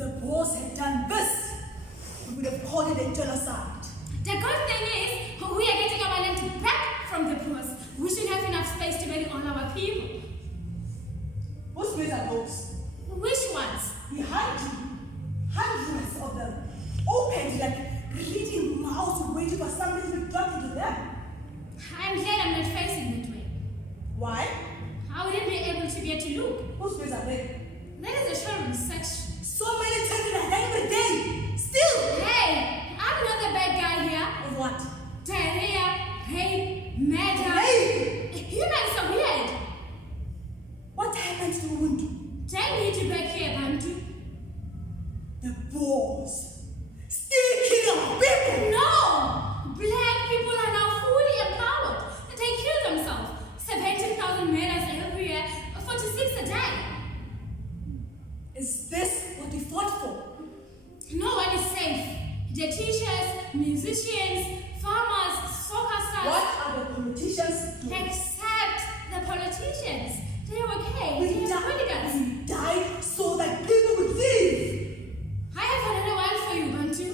the boss had done this, we would have called it a genocide. The good thing is, we are getting our land back from the Boers. We should have enough space to bury all our people. Whose ways are those? Which ones? Behind you, hundreds of them, opened like reading mouths waiting for something to be dropped into them. I'm glad I'm not facing that way. Why? I wouldn't be able to get to look. Whose ways are they? That is a children's section. So many children are every day. Still. Hey, I'm not the bad guy here. Of what? Diarrhea, rape, murder. Hey! Humans are weird. What happened to Ubuntu? Take me to back here, Bantu. The boss. Still killing our people. No! Black people are now fully empowered. They kill themselves. 70,000 murders every year, 46 a day. Is this what we fought for? No one is safe. The teachers, musicians, farmers, soccer stars. What are the politicians doing? Except the politicians. They're okay. We They're hooligans. We died so that people would live. I have another one for you, Bantu.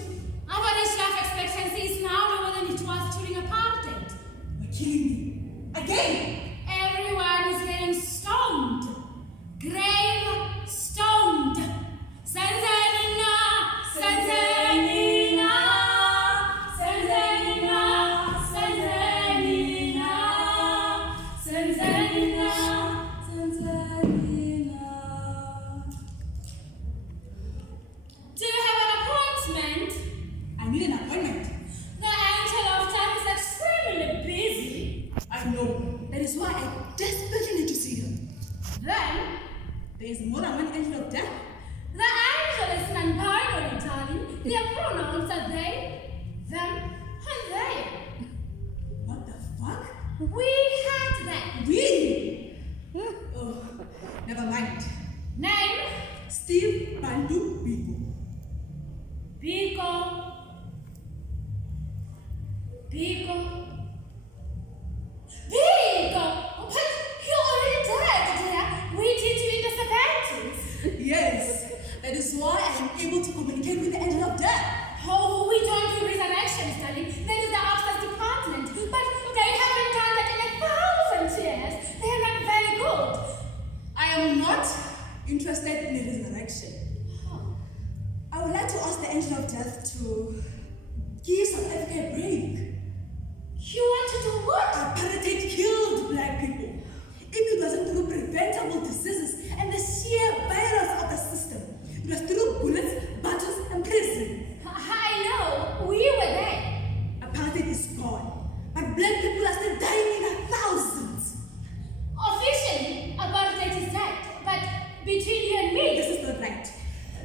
Our average life expectancy is now lower than it was during apartheid. We're killing me. Again. Everyone is getting stoned. Grave stoned. Sanzanina, Sanzanina, Sanzanina, Sanzanina, Sanzanina, Sanzanina. Do you have an appointment? I need an appointment. The angel of death is extremely busy. I know. That is why I desperately need to see him. Then, There is more than one angel of death. the angel is non-binary, darling. Their pronouns are they, them, and they. What the fuck? We had that. We? Oh, never mind. Name, Steve Bandu Biko. Biko. Biko. Biko! But you're already dead, dear. We did you in the 70s. Yes, that is why I am able to communicate with the angel of death. Oh, we don't do resurrections, darling. That is the upstairs department. But they haven't done that in 1,000 years. They are not very good. I am not interested in a resurrection. Oh. I would like to ask the angel of death to give South Africa a break. You want to do what? Apartheid killed black people. If it wasn't through preventable diseases and the sheer violence of the system, it was through bullets, battles, and prison. I know. We were there. Apartheid is gone, but black people are still dying in their thousands. Officially, apartheid is dead. But between you and me, This is not right.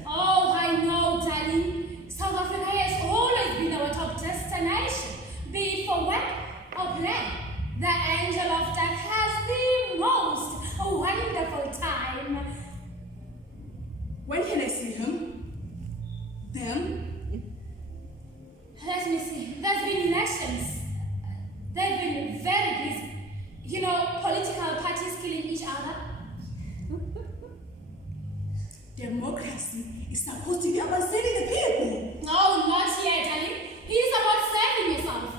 oh, I know, darling. South Africa has always been our top destination, be it for work or play. The angel of death has the most wonderful time. When can I see him? Them? Let me see. There's been elections. They've been very busy. You know, political parties killing each other. Democracy is supposed to be about saving the people. No, not yet, darling. It is about saving yourself.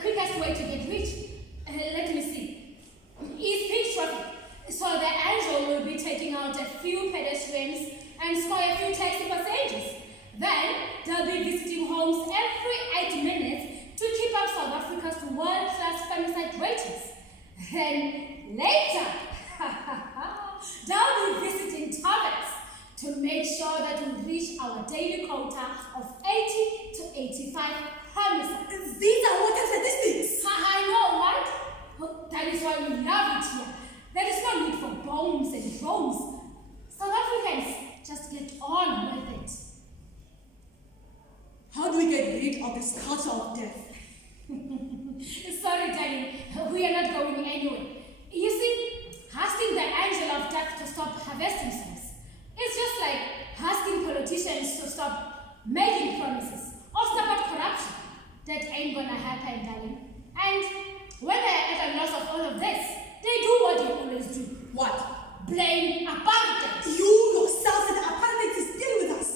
Quickest way to get rich. Let me see. Is peak traffic. So the angel will be taking out a few pedestrians and score a few taxi passengers. Then they'll be visiting homes every 8 minutes to keep up South Africa's world-class femicide ratings. Then later, they'll be visiting targets to make sure that we reach our daily quota of 80 to 85 homicides. These are water statistics. I know, right? Oh, that is why we love it here. There is no need for bombs and bombs. South Africans just get on with it. How do we get rid of this culture of death? Sorry, darling, we are not going anywhere. You see, asking the angel of death to stop harvesting souls, it's just like asking politicians to stop making promises or stop at corruption. That ain't gonna happen, darling. And when they're at a loss of all of this, they do what they always do. What? Blame apartheid. You yourself said apartheid is still with us.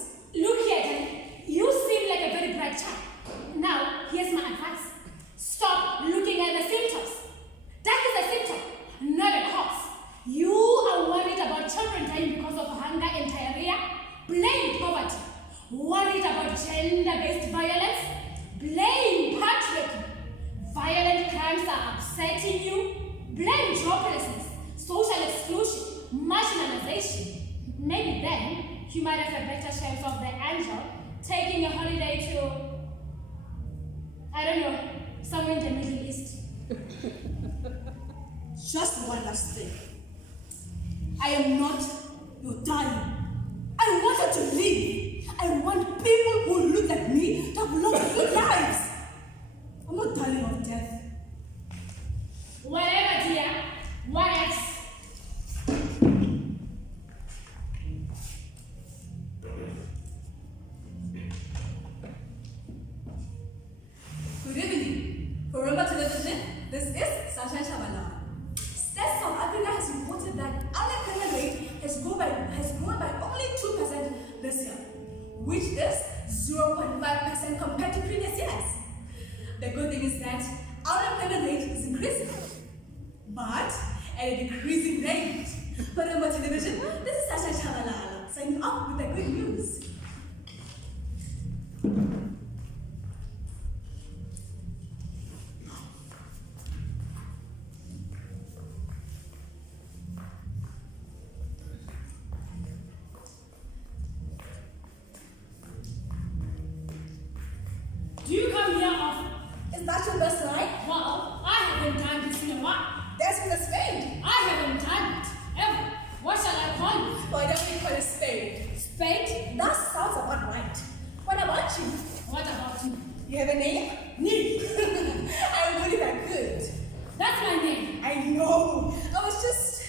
you might have a better chance of the angel taking a holiday to, I don't know, somewhere in the Middle East. Just one last thing. I am not your darling. I want her to live. I want people who look like me to have long, good lives. I'm not darling of death. Whatever, dear. What else? Good evening. For Me4uTalented, this is Sasha Chabala. Stats South Africa has reported that unemployment rate has grown by only 2% this year, which is 0.5% compared to previous years. The good thing is that unemployment rate is increasing, but at a decreasing rate. For Me4uTalented, this is Sasha Chabala signing off with the good news. Do you come here often? Is that your best line? Well, I haven't done this in a while. That's with a spade. I haven't done it, ever. What shall I call you? Why don't we call it spade? Spade? That sounds about right. What about you? What about you? You have a name? Me. I'm really that good. That's my name. I know. I was just...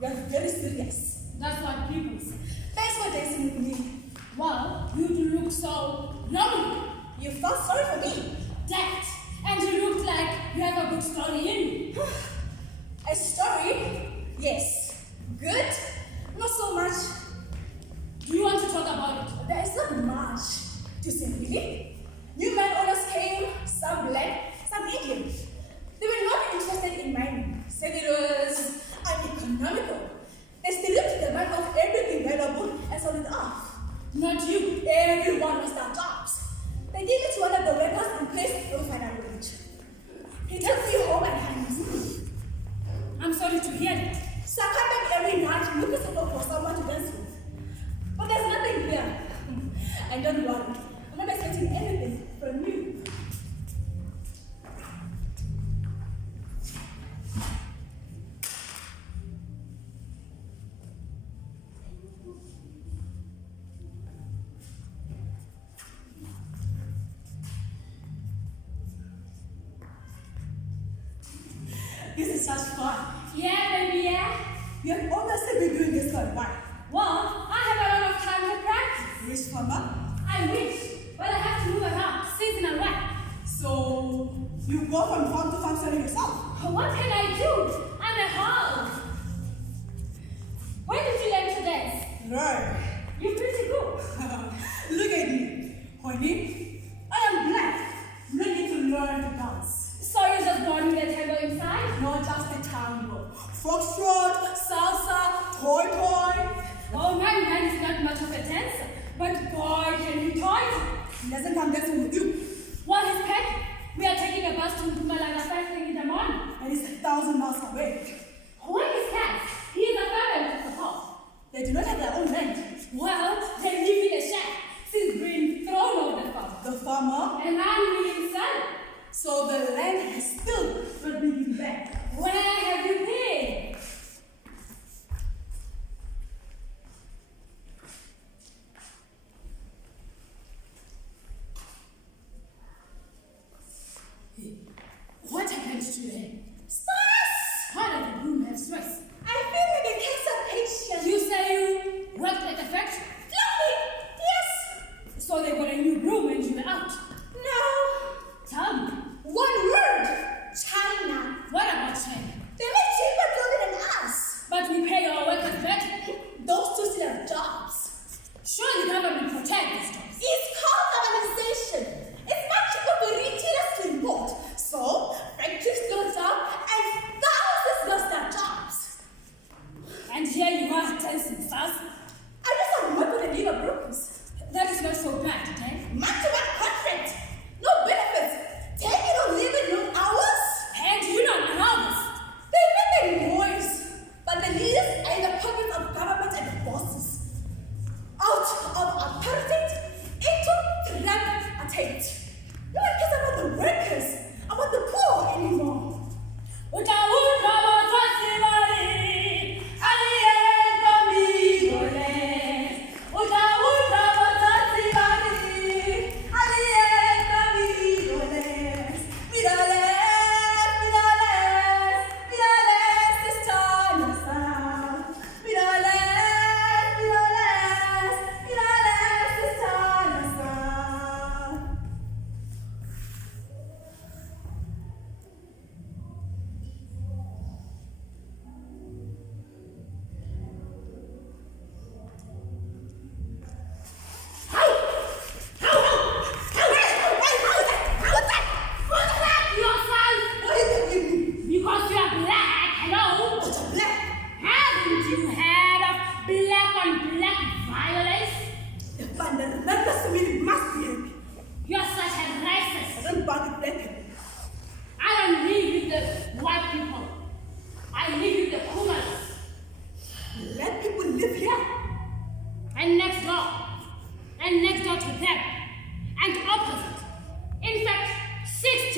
You're very serious. That's what people say. Thanks for dancing with me. Well, you do look so lonely. You felt sorry for me. That. And you look like you have a good story in you. A story? Yes. Good? Not so much. Do you want to talk about it? There is not much to say, really. New landowners came, some black, some Indian. They were not interested in mining. Said it was uneconomical. They stripped the man of everything valuable and sold it off. Not you. Everyone was their jobs. They gave it to one of the workers and placed no final wage. He took me home and hands me. I'm sorry to hear that. So I come back every night looking for someone to dance with. But there's nothing here. And don't worry, I'm not expecting anything from you. This is such fun. Yeah, baby, yeah. You have honestly been doing this for a while. Well, I have a lot of time to practice. Rich farmer? I wish, but I have to move around, seasonal work. So you go from farm to farm selling yourself? What can I do? I'm a hog. When did you learn to dance? Learn. You're pretty good. Look at me, honey. I am black, ready to learn to dance. So you're just born with a tango inside? Not just the tango. Foxtrot, salsa, toy. Oh, my man is not much of a dancer, but boy, can he toy. He doesn't come dancing with you. What is packing? We are taking a bus to Mpumalanga first thing in the morning. And it's 1,000 miles away. Where is Cat? He is a servant of the house. They do not have their own land. Well, they live in a shack since being thrown off the farm. The farmer, And I'm living son. so the land has still not been given back. Where have you been? What happened today? Stress! Why does the room have stress? I feel like a cancer patient. You say you worked at the factory, Fluffy! Yes! so they got a new room and you were out. No! Tell me. One word!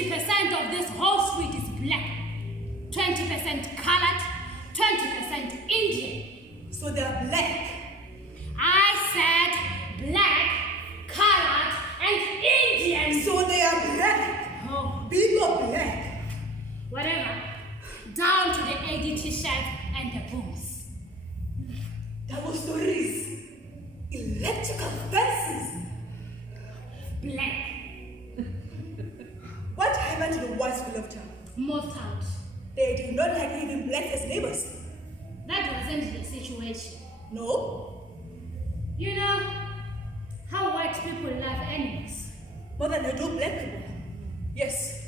50% of this whole street is black, 20% colored, 20% Indian. So they are black. I said black, colored, and Indian. So they are black. Oh, Big or black. whatever. Down to the AD t-shirt and the booms. Thabo stories. Electrical fences. Black. What happened to the ones we left out? Moved out. They did not like even black as neighbors. That wasn't the situation. No? You know how white people love animals. More than they do black people. Yes.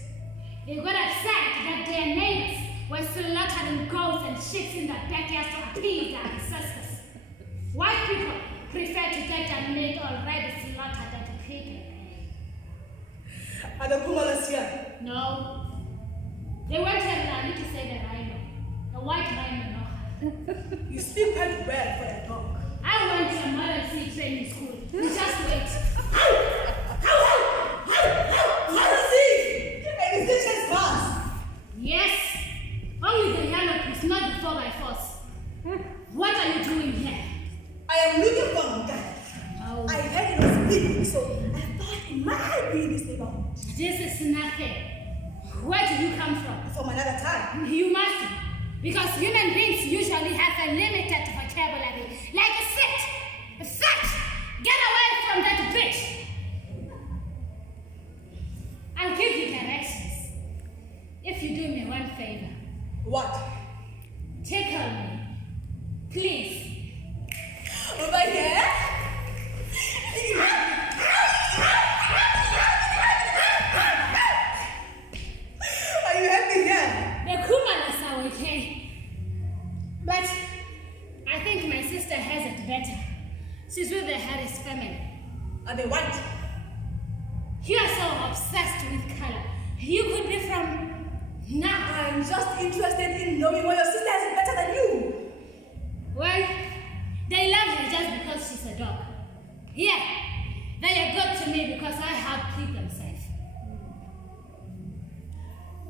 They got upset that their neighbors were slaughtering goats and sheep in the backyard to appease their ancestors. White people prefer to get their meat already slaughtered than to people. Are the Kumalas here? No. They went to to say the rhino. The white rhino, no. You speak quite well for a dog. I went to a modern sea training school. Just wait. Honestly! And is this just fast? Yes. Only the yellow piece, not the 4x4s. What are you doing here? I am looking for a guy. Oh. I heard it was big, so I thought it might be in this neighborhood. This is nothing. Where do you come from? From another time. You must. Because human beings usually have a limited vocabulary. Like a sit. A fat. Get away from that bitch. I'll give you directions. If you do me one favor. What? Tickle me. Please. Over here? Are you happy here? The Kumalas are okay. But I think my sister has it better. She's with the Harris family. Are they white? You are so obsessed with color. You could be from now. I'm just interested in knowing why your sister has it better than you. Well, they love her just because she's a dog. Yeah, they are good to me because I help keep them safe.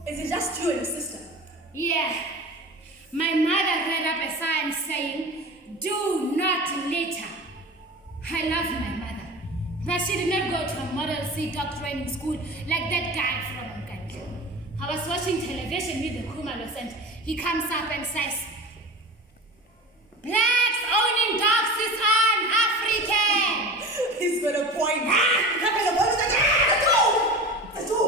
Is it just you and your sister? Yeah, my mother read up a sign saying, "Do not litter." I love my mother, but she did not go to a Model C dog training school like that guy from Mkanki. I was watching television with the Kumalos and he comes up and says, "Blacks owning dogs is un-African." He's got a point. Let's go!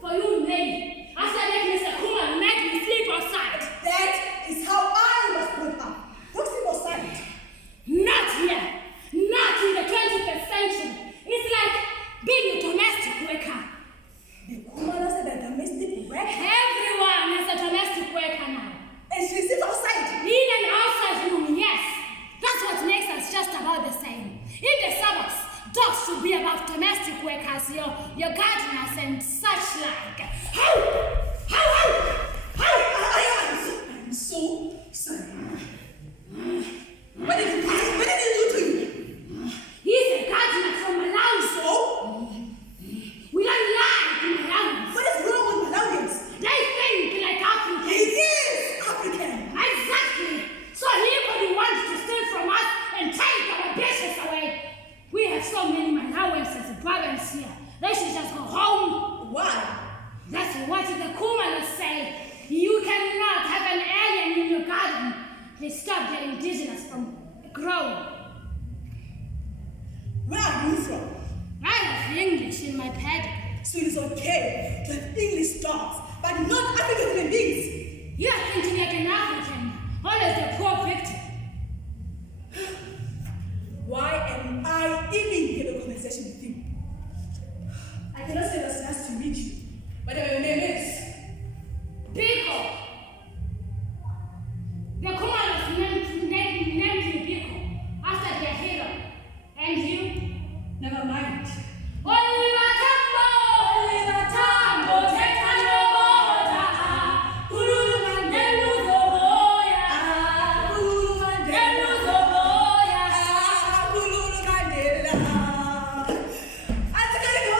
For you, maybe. After that, Mr. Kumar made me sleep outside. That is how I was brought up. Don't sleep outside. Not here. Not in the 21st century. It's like being a domestic worker. The Kumalas are the domestic worker. Everyone is a domestic worker now. And she sits outside. In and outside room, yes. That's what makes us just about the same. In the suburbs, dogs should be about domestic workers, your gardeners and such like. How? I'm so sorry. What did you do to you? He's a gardener from Malawi. So? We don't lie to Malawians. What is wrong with Malawians? They think like Africans. He is African. Exactly. So anybody wants to steal from us and take our business away. We have so many Malawians as brothers here. They should just go home. Why? That's what the Kumalas say. You cannot have an alien in your garden. They stop the indigenous from growing. Where are you from? I have English in my pedigree. So it is okay to have English dogs, but not African human beings. You are thinking like an African, always the poor victim. Why am I even having a conversation with you? I cannot say that's nice to meet you. Whatever your name is. Biko. The Kumalas named me Biko after their hero. And you? Never mind. Oliver Tambo, Tekano Boda, Kululu Mandelu Zoboya, Kululu Mandelu Zoboya. Kululu Mandela. And the kind of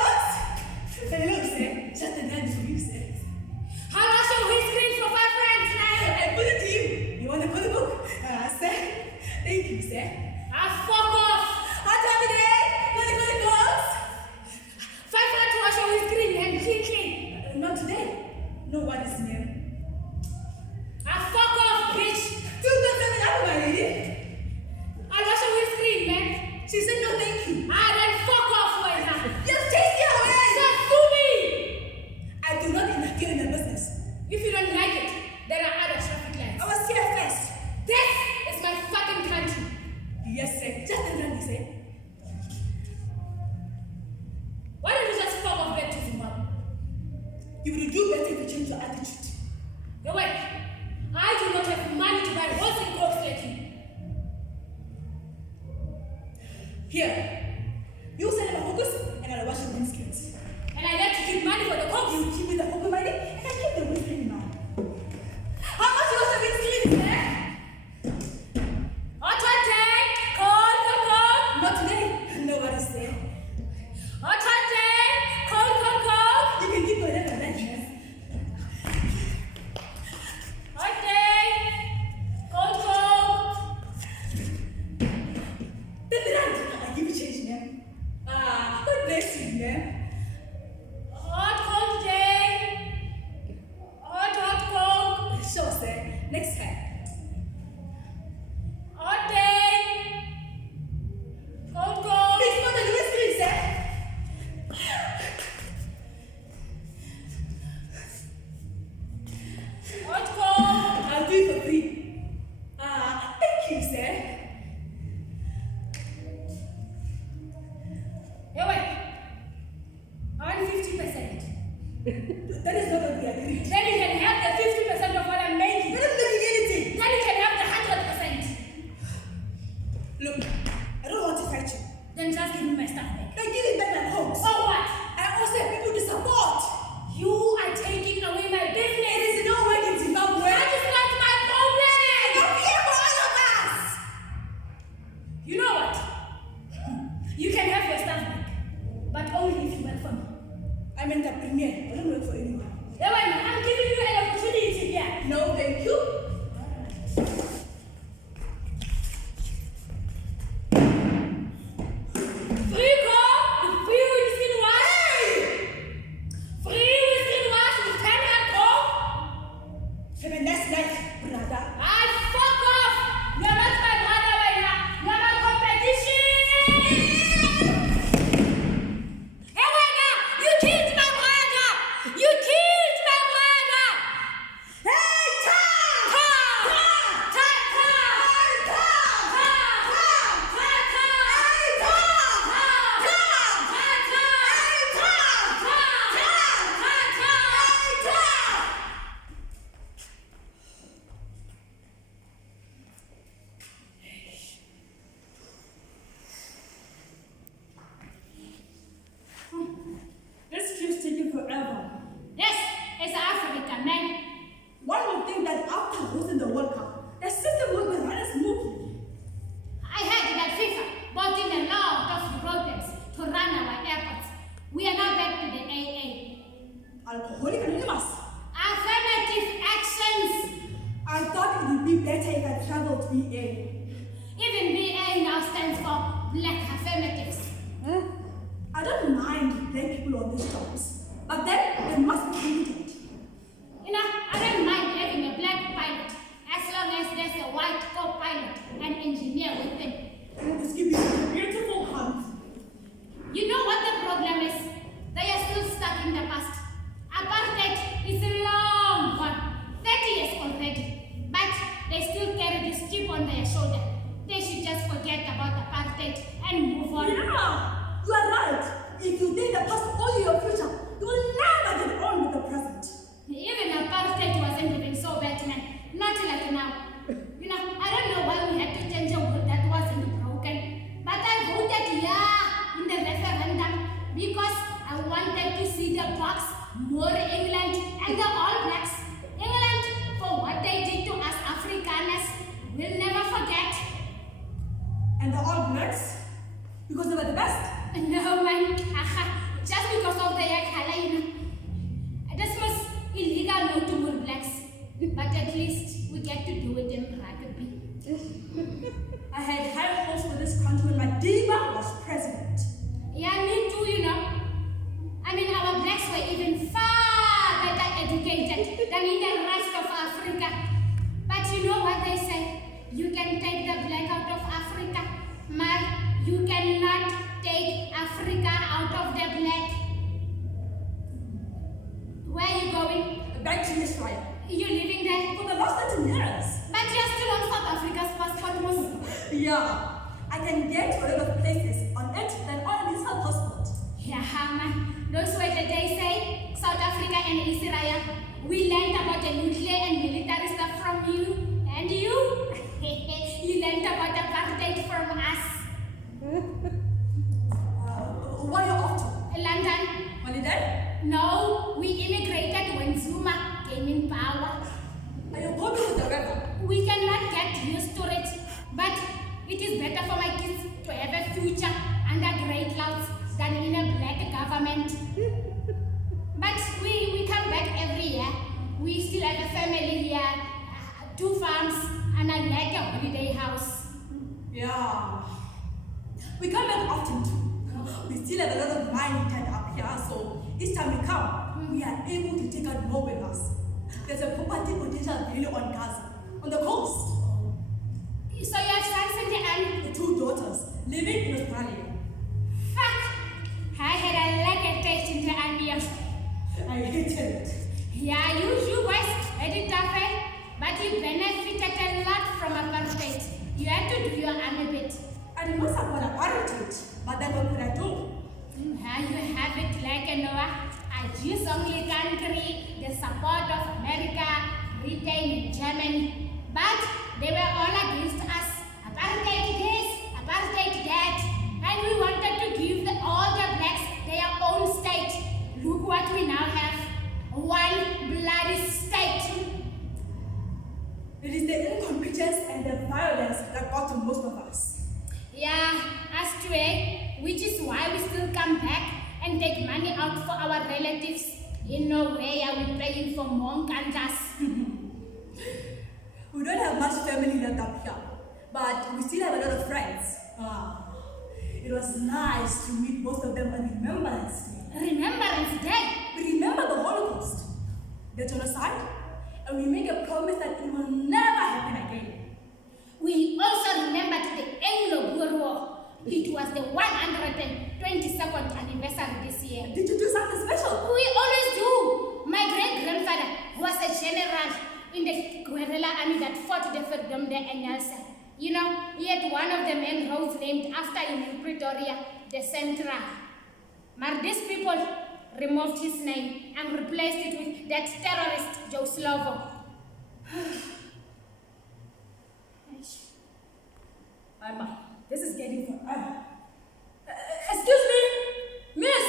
Nobody's name. Ah, fuck off, bitch! Dude, don't tell me that, my lady. I'll wash your windscreen, man. She said no thank you. Ah, then fuck off right now. You're chasing away. Just sue me! I do not interfere in the business. If you don't like it, there are other traffic lights. I was here first. This is my fucking country. Yes, sir. Just tell them, sir. Why don't you just fuck off back to Zimbabwe? You will do better if you change your attitude. No, wait. I do not have money to buy one single coat flaking. Here. You send them a focus and I'll wash your windscreens. And I get to keep money for the cops. You keep me the focus money and I keep the windscreen now. How much was the windscreen, sir? Hot day, cold. Not today. Nobody's there. Hot day, cold. You can keep going and then, yes. Hot day, cold. I'll give you change, ma'am. God bless you, ma'am. Hot, cold day. Hot, cold. Sure, sir. Next time. Hot day, cold. Please, not the windscreen, sir. Hot, cold. I'll do it for free. Thank you, sir. Hey, wait. I want 50%. That is not what we agreed. Then you can have the 50% of what I'm making. We're not making anything. Then you can have the 100%. Look, I don't want to fight you. Then just give me my stuff back. Then give it back at home. So what? I also have people to support. You are taking away my business. It is no way in Zimbabwe. That is not my problem. Don't fear for all of us. You know what? You can have your stuff back, but only if you work for me. I'm an entrepreneur. I don't work for anyone. Hey, wait, I'm giving you an opportunity here. No, thank you. Free call with free windscreen wash. Free windscreen wash with 10 hand coke. Have a nice life, brother. Ah, fuck off! You're not my brother right now. You're my competition. Hey, wait now! You killed my brother! You killed my brother! Hey, Tom! This keeps taking forever. Yes, it's Africa, man. One would think that after hosting the World Cup, the system would be running smoothly. I heard that FIFA brought in a lot of problems to run our airports. We are now back to the AA. Alcoholic Anonymous. Affirmative actions. I thought it would be better if I traveled BA. Even BA now stands for Black Affirmatives. I don't mind black people on these jobs, but then they must be competent. You know, I don't mind having a black pilot as long as there's a white co-pilot and engineer with them. This gives you a beautiful hunt. You know what the problem is? They are still stuck in the past. Apartheid is a long one, 30 years already. But they still carry this chip on their shoulder. They should just forget about apartheid and move on. Yeah, you are right. If you think the past only your future, you will never get on with the present. Even apartheid wasn't even so bad, man. Not like now. You know, I don't know why we had to change a word that wasn't broken. But I voted yeah in the referendum because I wanted to see the box more England and the All Blacks. England, for what they did to us Afrikaners, we'll never forget. And the All Blacks, because they were the best. No, man. Just because of their color, you know. This was illegal now to more blacks. But at least we get to do it in rugby. I had high hopes for this country when my diva was president. Yeah, me too, you know. I mean, our blacks were even far better educated back to Israel. You're living there? For the last 13 years. But you're still on South Africa's passport, Mos. Yeah. I can get to a lot of places on it than on this passport. Yeah, man. Those were the days, say, South Africa and Israel. We learned about the nuclear and military stuff from you. And you? You learned about apartheid from us. Where are you off to? London. Holiday? No, we immigrated when Zuma came in power. Are you going with the river? We cannot get used to it, but it is better for my kids to have a future under grey clouds than in a black government. But we come back every year. We still have a family here, 2 farms, and I like a holiday house. Yeah. We come back often too. We still have a lot of money tied up here, so each time we come, we are able to take out more with us. There's a property potential really on Gaza, on the coast. So you have sons and The 2 daughters living in Australia. fuck! I had a like a taste in the army. I hate it. Yeah, you boys had it tough, eh? But you benefited a lot from apartheid. You had to do your army bit. I did not support apartheid, but then what could I do? Yeah, you have it like a Noah. A Jews only country, the support of America, Britain, and Germany. But they were all against us. Apartheid this, apartheid that. And we wanted to give all the blacks their own state. Look what we now have. One bloody state. It is the incompetence and the violence that got to most of us. Yeah, us too, eh? Which is why we still come back and take money out for our relatives. In no way are we paying for monk and us. We don't have much family left up here, but we still have a lot of friends. It was nice to meet most of them on Remembrance Day. Remembrance Day? We remember the Holocaust, the genocide, and we make a promise that it will never happen again. We also remembered the Anglo-Boer War. It was the 122nd anniversary this year. Did you do something special? We always do. My great-grandfather was a general in the guerrilla army that fought the Freedom Day and Nelson. You know, he had one of the main roads named after him in Pretoria, the Central. But these people removed his name and replaced it with that terrorist, Joe Slovo. Mama, this is getting forever. Excuse me, miss.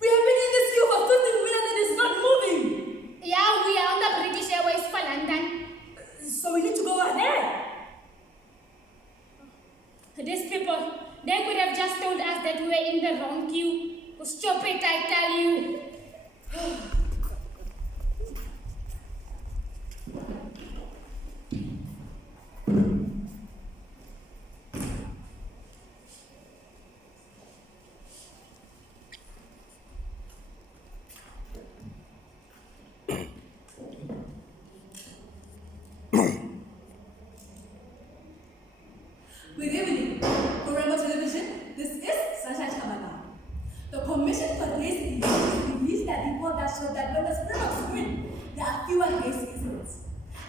We have been in this queue for 15 minutes and it's not moving. Yeah, we are on the British Airways for London. So we need to go ahead. These people, they could have just told us that we were in the wrong queue. Stop it, I tell you. Good evening. For Television, this is Sunshine Shabana. The Commission for Race Relations released a report that showed that when the spirit of win, there are fewer race incidents.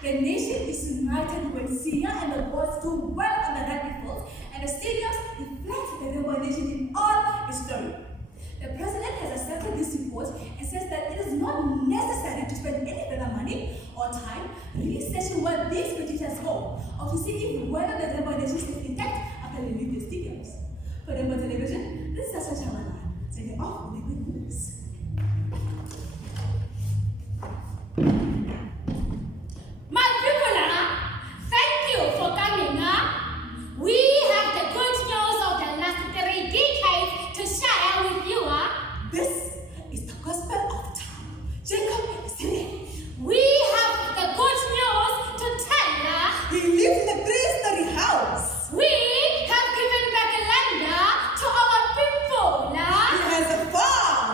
The nation is united when Syria and the boys do well on the rugby field, and the stadiums reflect the Rainbow Nation in all its glory. The President has accepted this report and says that it is not necessary to spend any further money or time researching where these petitions go, or to see if whether the Rainbow Nation is intact after they leave the stadiums. For Rainbow Television, this is Sasha Chamana, taking off with the good news. My people, thank you for coming. We have the good news of the last 3 decades to share with you. This is the gospel of time. Jacob is here. We have the good news to tell. He lives in a 3-story house. We have given back land to our people. He has a farm.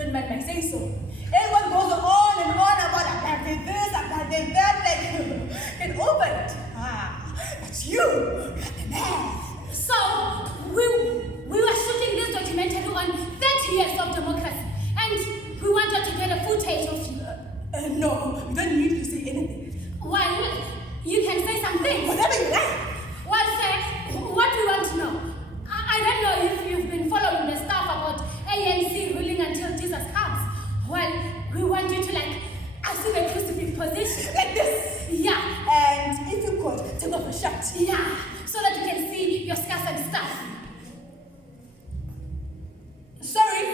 don't mind my saying so. Everyone goes on and on about a birthday this, a birthday that, like, get over it. But you're the man. So, we were shooting this documentary on 30 years of democracy, and we wanted to get a footage of you. No, you don't need to say anything. Well, you can say something. Whatever you like. Well, sir, what we want to know. I don't know if you've been following the stuff about ANC ruling until Jesus comes. Well, we want you to, like, assume a crucifix position. Like this. Yeah. And if you could, take off a shirt. Yeah, so that you can see your scars and stuff. Sorry,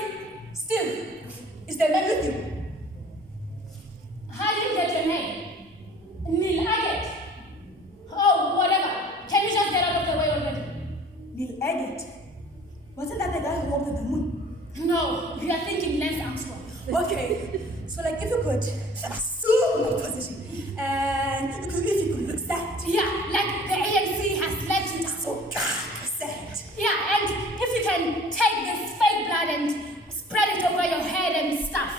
Steve, is the man with you? How did you get your name? Neil Agate. Oh, whatever. Can you just get out of the way already? Neil Agate? Wasn't that the guy who walked on the moon? No, you are thinking Lance Armstrong. Okay, so like if you could assume my position, and if you could look sad. Yeah, like the ANC has let you down. So sad. Yeah, and if you can take this fake blood and spread it over your head and stuff.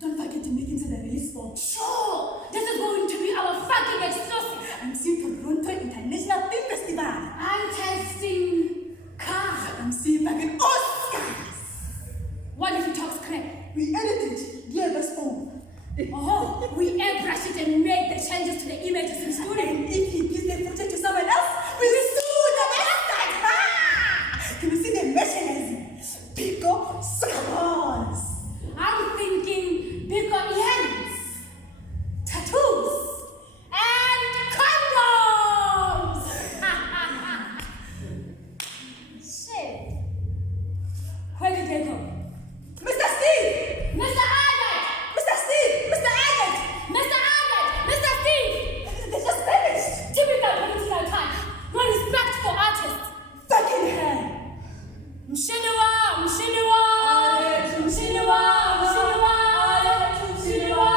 Don't forget to make it to the release form. Sure, this is going to be our fucking exclusive. I'm seeing Toronto International Film Festival. I'm testing cars. I'm seeing fucking Oscars. What if you talk crap? We edited the phone. Oh, we airbrushed it and made the changes to the images in studio. And if he gives the footage to someone else, we will sue the website. Can you see the merchandising? Pico scars. I'm thinking bigger earrings, tattoos, and condoms. Shit. Where did they go? Mr. Steve! Mr. Agate! Mr. Steve! Mr. Agate! Mr. Agate! Mr. Steve! They just vanished. Typical political time. No respect for artists. Fucking hell. Mshiniwa! Mshiniwa! Mshiniwa! Mshiniwa! Mshiniwa!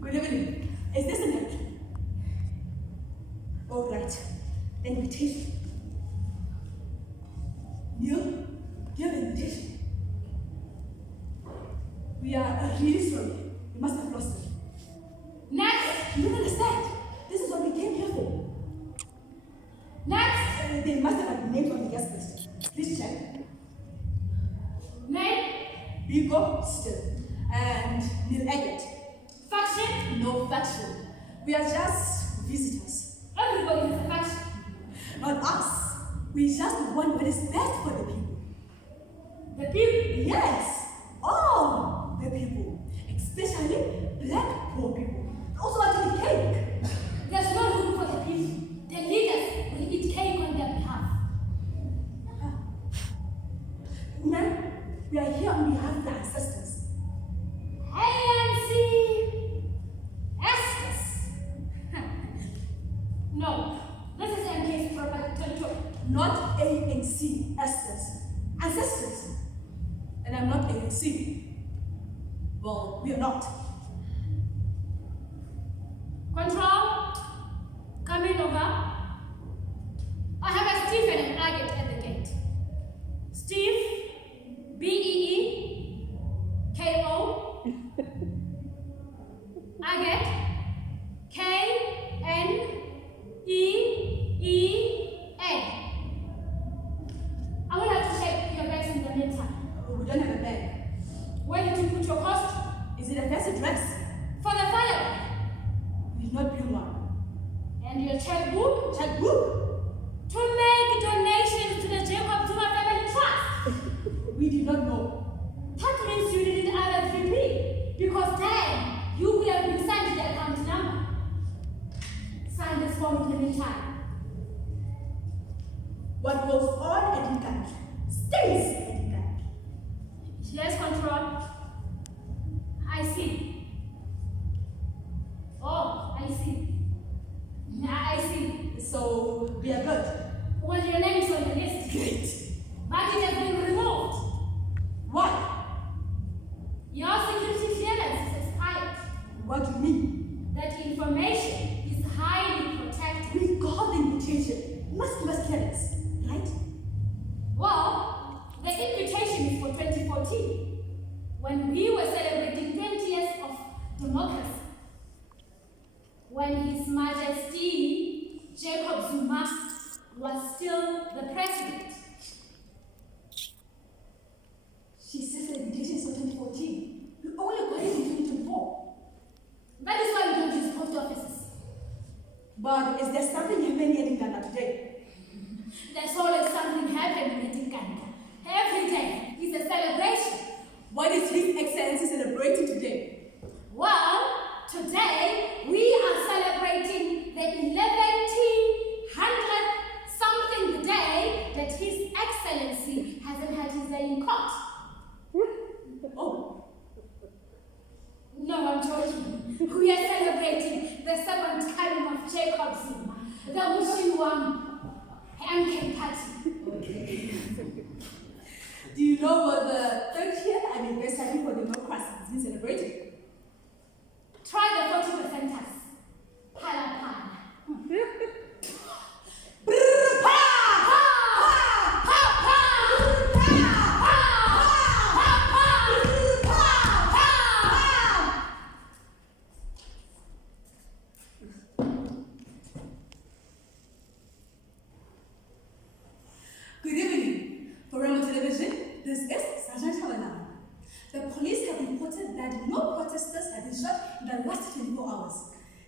Good evening. Is this an act? All right. The invitation. Neil, do you have an invitation? We are really sorry. We must have lost it. Next! You don't understand. This is what we came here for. Next! They must have been named on the guest list. Please check. Name? Bigo still. And Neil Agate. Faction? No faction. We are just visitors. Everybody has a faction. Not us. We just want what is best for the people. The people? Yes, all the people, especially black poor people. Also want to eat cake. There's no room for the people. The leaders will eat cake on their behalf. Ma'am, we are here on behalf of the ancestors. ANC Estes. No, this is MK's property territory. Not ANC ancestors. Ancestors. And I'm not ANC. Well, we are not. Control, come in over. I have a Stephen and Agate at the gate. Steve, B-E-E-K-O. Agate, K-N-E-E-A. I will have to check your bags in the meantime. We don't have a bag. Where did you put your costume? Is it a fancy dress? For the fire. We did not bring one. And your checkbook? Checkbook? To make donations to the Jacob Zuma Family Trust. We did not know. That means you didn't RSVP, because then you will have been sent the account number. Sign this form in the meantime. What goes on at Inkand stays at Inkand. Yes, Control. I see. 2014, when we were celebrating 20 years of democracy, when His Majesty Jacob Zuma was still the president. She says the invitation is for 2014. We only got it in 2024. That is why we don't use post offices. But is there something happening here in Ghana today? There's always something happening in Ghana. Every day is a celebration. What is His Excellency celebrating today? Well, today we are celebrating the 1100th something the day that His Excellency hasn't had his day in court. Oh. No, I'm joking. We are celebrating the second coming of Jacob Zuma, the Mushiwam MK party. Okay. Do you know what the 30th anniversary for democracy is being celebrated? Try the 40%ers. Pala pala. Good evening. For Rama Television, this is Sergeant Habana. The police have reported that no protesters have been shot in the last 24 hours.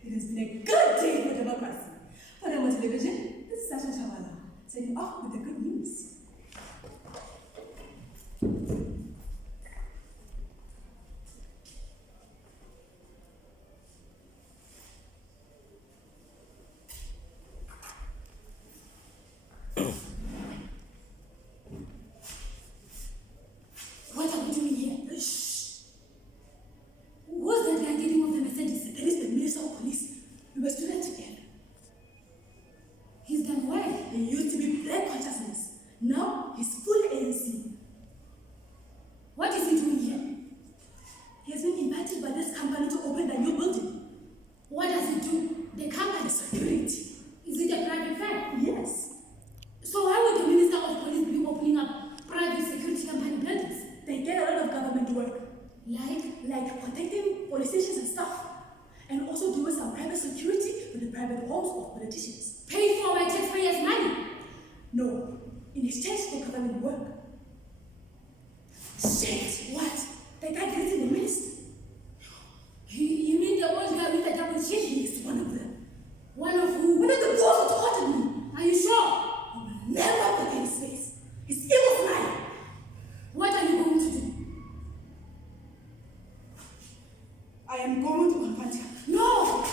It has been a good day for democracy. For Rama Television, this is Sergeant Habana, signing off with the good news. What are we doing here? Shh. What's that guy getting off the Mercedes? That is the Minister of Police. We were students together. He's done well. He used to be black consciousness. Now he's full ANC. What is he doing here? He has been invited by this company to open the new building. What does he do? The company. Security. Is it a private firm? Yes. So why would the Minister of Police be opening up private security company buildings? They get a lot of government work, Like protecting police stations and stuff, and also doing some private security for the private homes of politicians. pay for my taxpayers' money? No, in exchange for government work. Shit! What? The guy greeting the minister. You mean the old guy with the double chin? He's one of them. One of who? One of the boys who taunted me. Are you sure? I will never forget his face. His evil smile. What are you going to do? I am going to confront him. No!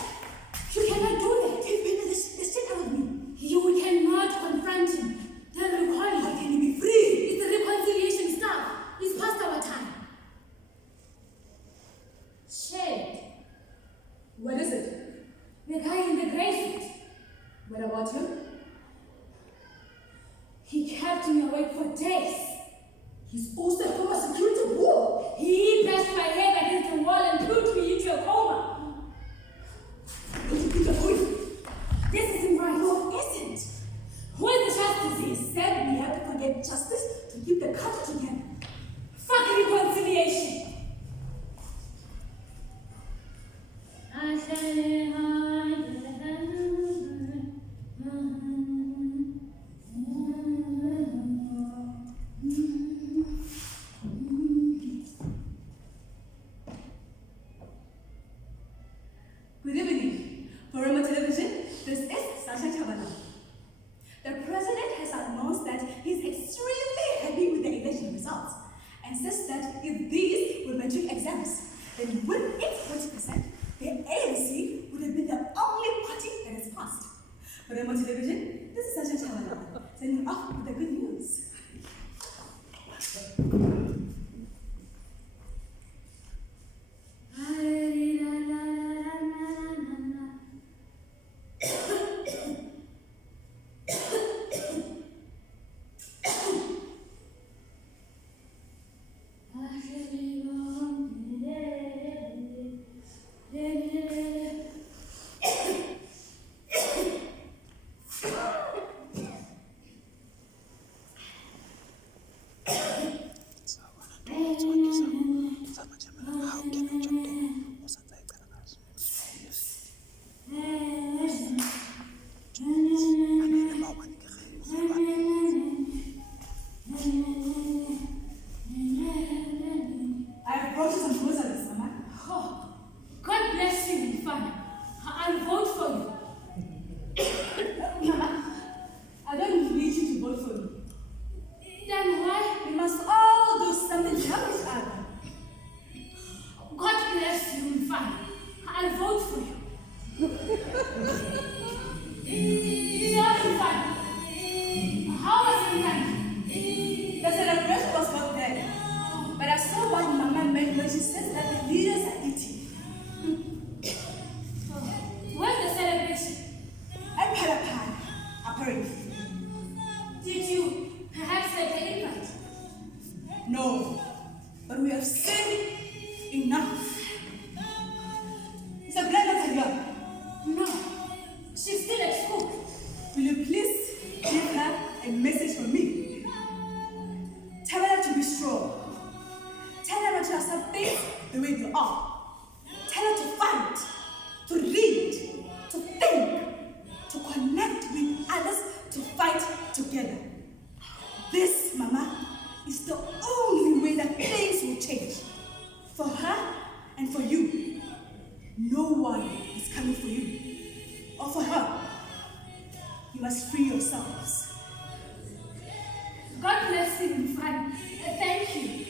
You cannot do that. Take the shit out of me. You cannot confront him. They'll recall How you. can he be free? It's the reconciliation stuff. It's past our time. Shit. What is it? The guy in the gray suit. What about him? He kept me awake for days. He's also a former security wall. He bashed my head against the wall and put me into a coma. What did you do? This isn't right. No, it isn't. Who is the justice? He said we have to forget justice to keep the country together. Fuck reconciliation. Good evening. For Rama Television, this is Sasha Chavana. The president has announced that he's extremely happy with the election results and says that if these were metric exams, then with its 40%, the ANC would have been the only party that has passed. For Rama Television, this is Sasha Chavana, sending off with the good news. No, but we have seen enough. Is the granddaughter here? No, she's still at school. Will you please give her a message from me? Tell her to be strong. Tell her not to accept things the way they are. Tell her to fight, to read, to think, to connect with others, to fight together. This, Mama, is the only way that things will change. For her and for you. No one is coming for you. Or for her. You must free yourselves. God bless you, Mfan. Thank you.